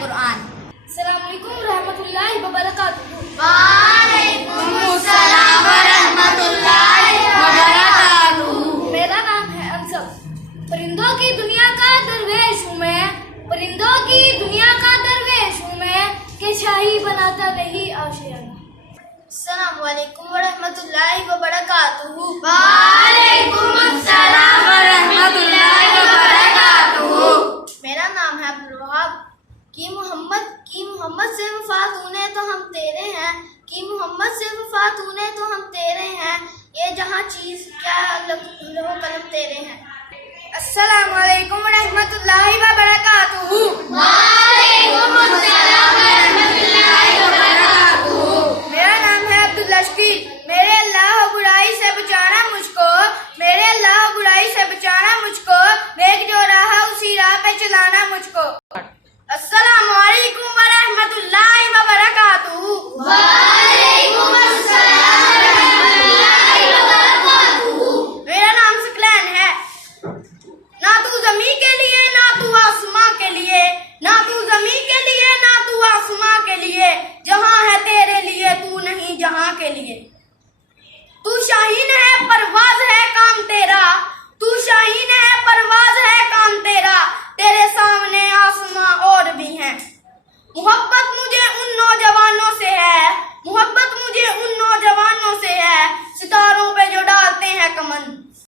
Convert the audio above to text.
कुरान। अस्सलामुअलैकुम रहमतुल्लाहि व बरकातुहू। वालेकुमुस्सलाम व रहमतुल्लाहि व बरकातुहू। मेरा नाम है अंसब। परिंदों की दुनिया का दरवेश हूँ मैं, परिंदों की दुनिया का दरवेश हूँ मैं, कि शाही बनाता नहीं आशियाना। अस्सलामुअलैकुम व रहमतुल्लाहि व बरकातुहू। वालेकुमुस्सलाम व रहमतुल्लाहि व बरकातुहू। मेरा नाम है अब्दुल वहाब। कि मोहम्मद से वफा तूने तो हम तेरे हैं, कि मोहम्मद से वफा तूने तो हम तेरे हैं, ये जहाँ चीज क्या लौह कलम तेरे हैं। अस्सलामु अलैकुम व रहमतुल्लाहि व बरकातुहू। वालेकुमुस्सलाम व रहमतुल्लाहि व बरकातुहू। मेरा नाम है अब्दुल्ला शकील। मेरे अल्लाह बुराई से बचाना मुझको, मेरे अल्लाह बुराई से बचाना मुझको, नेक जो राह उसी राह पे चलाना मुझको। अस्सलामु अलैकुम व रहमतुल्लाहि व बरकातुहू।